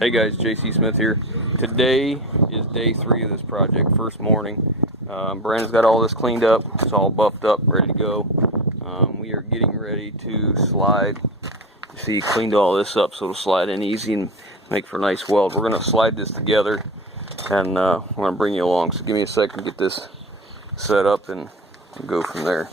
Hey guys, JC Smith here. Today is day 3 of this project, first morning. Brandon's got all this cleaned up. It's all buffed up, ready to go. We are getting ready to slide. You see, he cleaned all this up so it'll slide in easy and make for a nice weld. We're going to slide this together and we're going to bring you along. So give me a second to get this set up and go from there.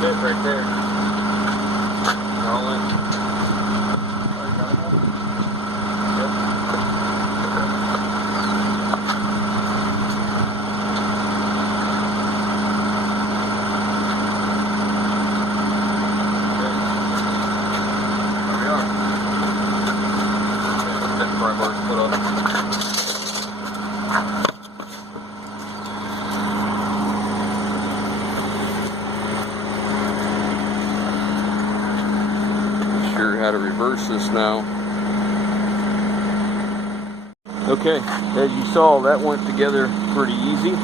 fit right there. All in. Yep. There we are. That pry bar's put up. How to reverse this now. Okay, as you saw, that went together pretty easy.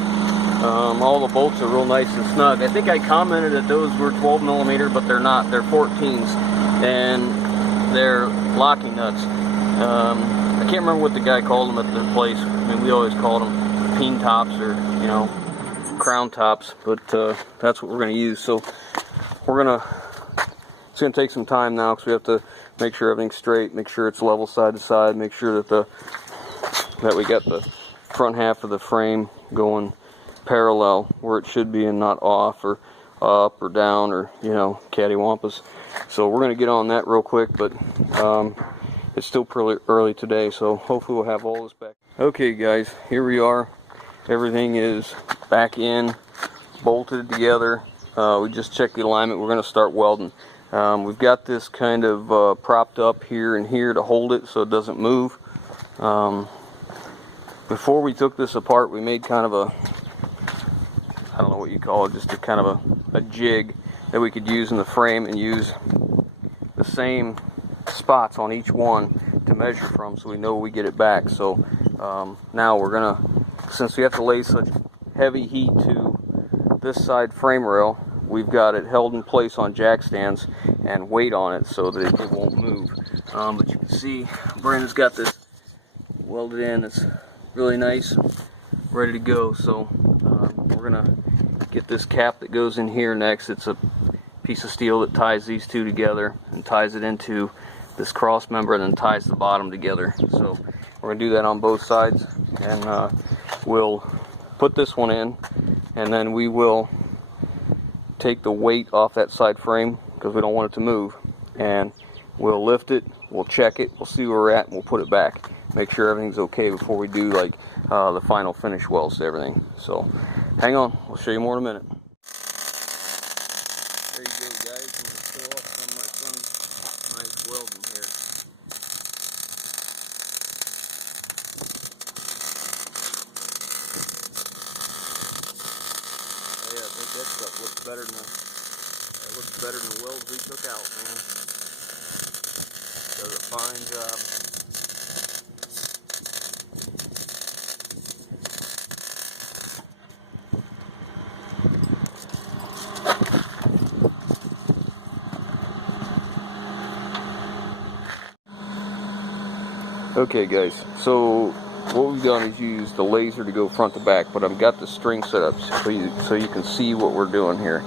All the bolts are real nice and snug. I think I commented that those were 12mm, but they're not. They're 14s, and they're locking nuts. I can't remember what the guy called them at the place. I mean, we always called them peen tops or, you know, crown tops, but that's what we're going to use. So it's going to take some time now because we have to make sure everything's straight, make sure it's level side to side, make sure that we got the front half of the frame going parallel where it should be and not off or up or down or, you know, cattywampus. So we're going to get on that real quick, but it's still pretty early today, so hopefully we'll have all this back. Okay guys, here we are. Everything is back in, bolted together. We just checked the alignment. We're going to start welding. We've got this kind of propped up here and here to hold it so it doesn't move. Before we took this apart, we made kind of a, I don't know what you call it, just a kind of a jig that we could use in the frame and use the same spots on each one to measure from so we know we get it back. So now we're gonna, since we have to lay such heavy heat to this side frame rail, we've got it held in place on jack stands and weight on it so that it won't move. But you can see Brandon's got this welded in. It's really nice, ready to go. So we're gonna get this cap that goes in here next. It's a piece of steel that ties these two together and ties it into this cross member and then ties the bottom together. So we're gonna do that on both sides, and we'll put this one in, and then we will take the weight off that side frame because we don't want it to move, and we'll lift it, we'll check it, we'll see where we're at, and we'll put it back, make sure everything's okay before we do like the final finish welds to everything. So hang on, we'll show you more in a minute. There you go guys, I'm going to show off some of my son's nice welding here. Oh yeah, I think that stuff looks better than the welds we took out, man. Does a fine job. Okay guys, so what we've done is use the laser to go front to back, but I've got the string set up so you can see what we're doing here.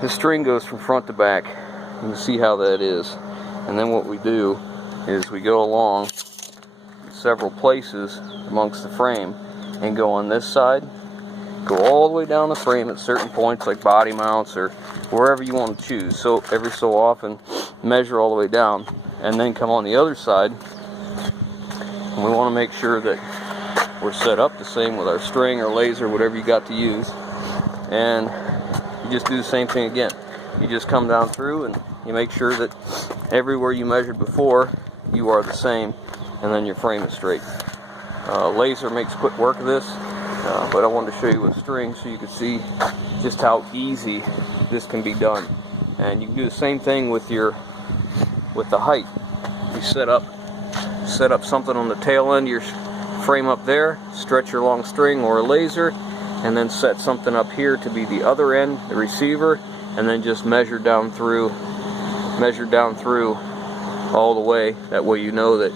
The string goes from front to back. You can see how that is. And then what we do is we go along several places amongst the frame and go on this side, go all the way down the frame at certain points like body mounts or wherever you want to choose. So every so often measure all the way down and then come on the other side. And we want to make sure that we're set up the same with our string or laser, whatever you got to use. And you just do the same thing again. You just come down through and you make sure that everywhere you measured before, you are the same, and then your frame is straight. Laser makes quick work of this, but I wanted to show you with string so you could see just how easy this can be done. And you can do the same thing with the height. You set up something on the tail end of your frame up there, stretch your long string or a laser, and then set something up here to be the other end, the receiver, and then just measure down through all the way. That way you know that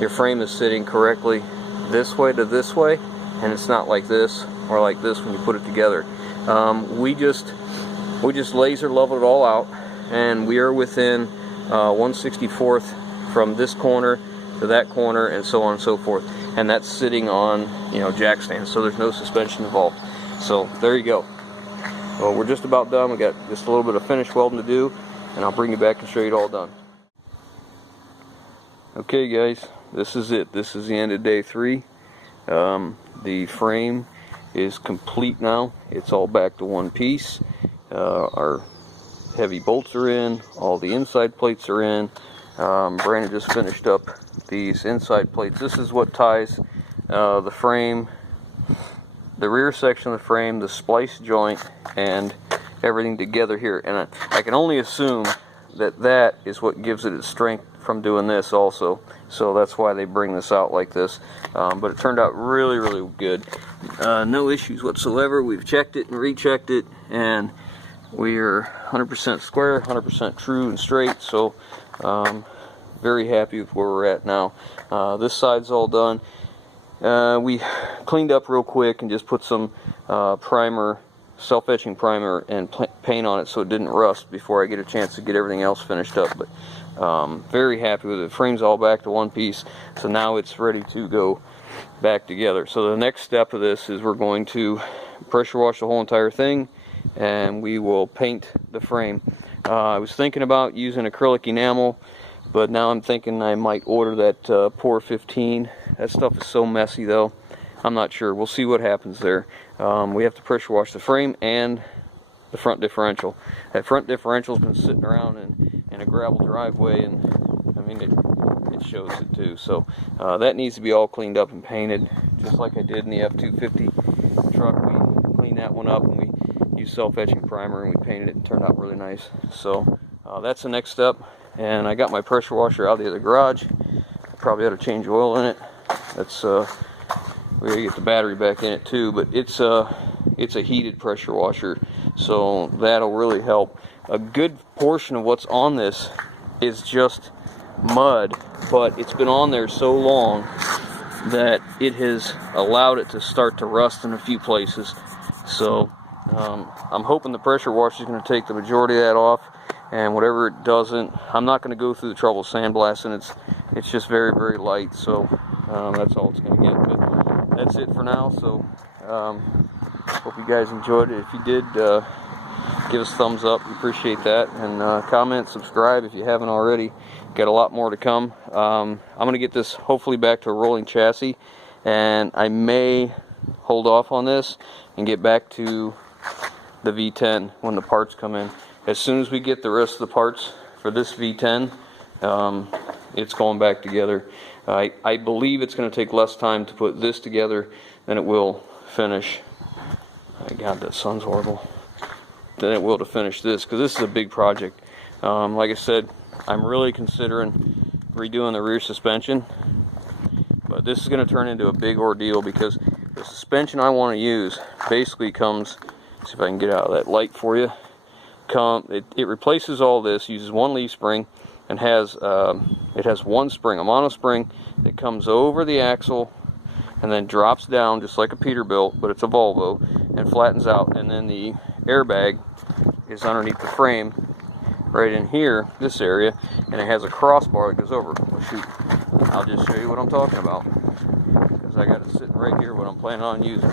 your frame is sitting correctly this way to this way, and it's not like this or like this when you put it together. We just laser leveled it all out, and we are within 1/64th from this corner to that corner, and so on and so forth. And that's sitting on, jack stands, so there's no suspension involved. So there you go. Well, we're just about done. We got just a little bit of finish welding to do, and I'll bring you back and show you it all done. Okay guys, this is it. This is the end of day 3. The frame is complete now. It's all back to one piece. Our heavy bolts are in, all the inside plates are in. Brandon just finished up these inside plates. This is what ties the frame, the rear section of the frame, the splice joint, and everything together here. And I can only assume that that is what gives it its strength from doing this also. So that's why they bring this out like this. But it turned out really, really good. No issues whatsoever. We've checked it and rechecked it, and we are 100% square, 100% true and straight. So very happy with where we're at now. This side's all done. We cleaned up real quick and just put some primer, self-etching primer, and paint on it so it didn't rust before I get a chance to get everything else finished up. But very happy with it. The frame's all back to one piece, so now it's ready to go back together. So the next step of this is we're going to pressure wash the whole entire thing, and we will paint the frame. I was thinking about using acrylic enamel, but now I'm thinking I might order that Pour 15. That stuff is so messy though. I'm not sure. We'll see what happens there. We have to pressure wash the frame and the front differential. That front differential's been sitting around in a gravel driveway, and I mean it shows it too. So that needs to be all cleaned up and painted, just like I did in the F550 truck. We cleaned that one up and we used self-etching primer and we painted it and it turned out really nice. So that's the next step. And I got my pressure washer out of the other garage. I probably ought to change oil in it. That's we gotta get the battery back in it too. But it's a heated pressure washer, so that'll really help. A good portion of what's on this is just mud, but it's been on there so long that it has allowed it to start to rust in a few places. So I'm hoping the pressure washer is going to take the majority of that off. And whatever it doesn't, I'm not going to go through the trouble of sandblasting. It's just very, very light, so that's all it's going to get. But that's it for now. So hope you guys enjoyed it. If you did, give us a thumbs up. We appreciate that. And comment, subscribe if you haven't already. Got a lot more to come. I'm going to get this hopefully back to a rolling chassis, and I may hold off on this and get back to the V10 when the parts come in. As soon as we get the rest of the parts for this V10, it's going back together. I believe it's going to take less time to put this together than it will finish. God, that sun's horrible. Than it will to finish this, because this is a big project. Like I said, I'm really considering redoing the rear suspension, but this is going to turn into a big ordeal because the suspension I want to use basically comes. See if I can get out of that light for you. It replaces all this, uses one leaf spring, and it has one spring, a mono spring, that comes over the axle and then drops down just like a Peterbilt, but it's a Volvo, and flattens out. And then the airbag is underneath the frame right in here, this area, and it has a crossbar that goes over. Well, shoot, I'll just show you what I'm talking about, because I got it sitting right here, what I'm planning on using.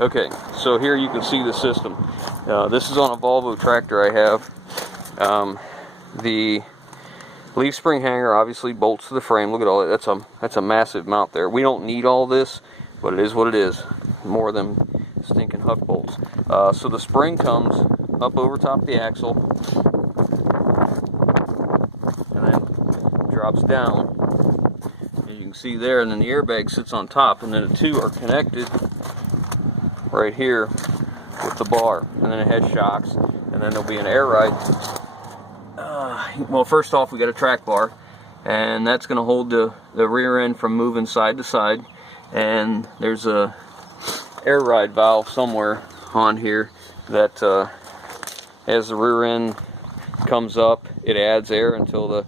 Okay, so here you can see the system. This is on a Volvo tractor I have. The leaf spring hanger obviously bolts to the frame. Look at all that. That's a massive mount there. We don't need all this, but it is what it is. More than stinking huck bolts. So the spring comes up over top of the axle and then drops down. As you can see there, and then the airbag sits on top, and then the two are connected right here with the bar, and then it has shocks, and then there'll be an air ride. Well, first off, we got a track bar, and that's going to hold the rear end from moving side to side, and there's a air ride valve somewhere on here that as the rear end comes up, it adds air until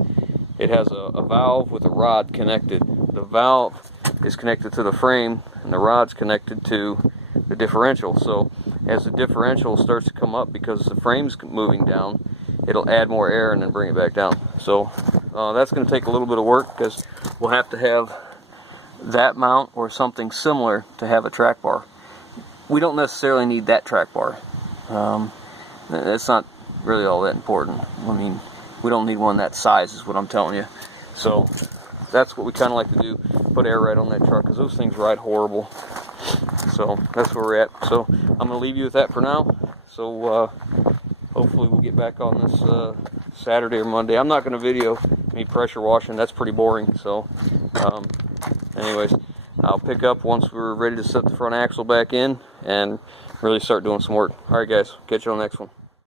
it has a valve with a rod connected. The valve is connected to the frame, and the rod's connected to the differential. So as the differential starts to come up, because the frame's moving down, it'll add more air and then bring it back down. So that's going to take a little bit of work, because we'll have to have that mount or something similar to have a track bar. we don't necessarily need that track bar. That's not really all that important. I mean, we don't need one that size is what I'm telling you. So that's what we kind of like to do, put air ride on that truck, because those things ride horrible. So that's where we're at. So I'm going to leave you with that for now. So hopefully we'll get back on this Saturday or Monday. I'm not going to video me pressure washing. That's pretty boring. So anyways, I'll pick up once we're ready to set the front axle back in and really start doing some work. Alright guys, catch you on the next one.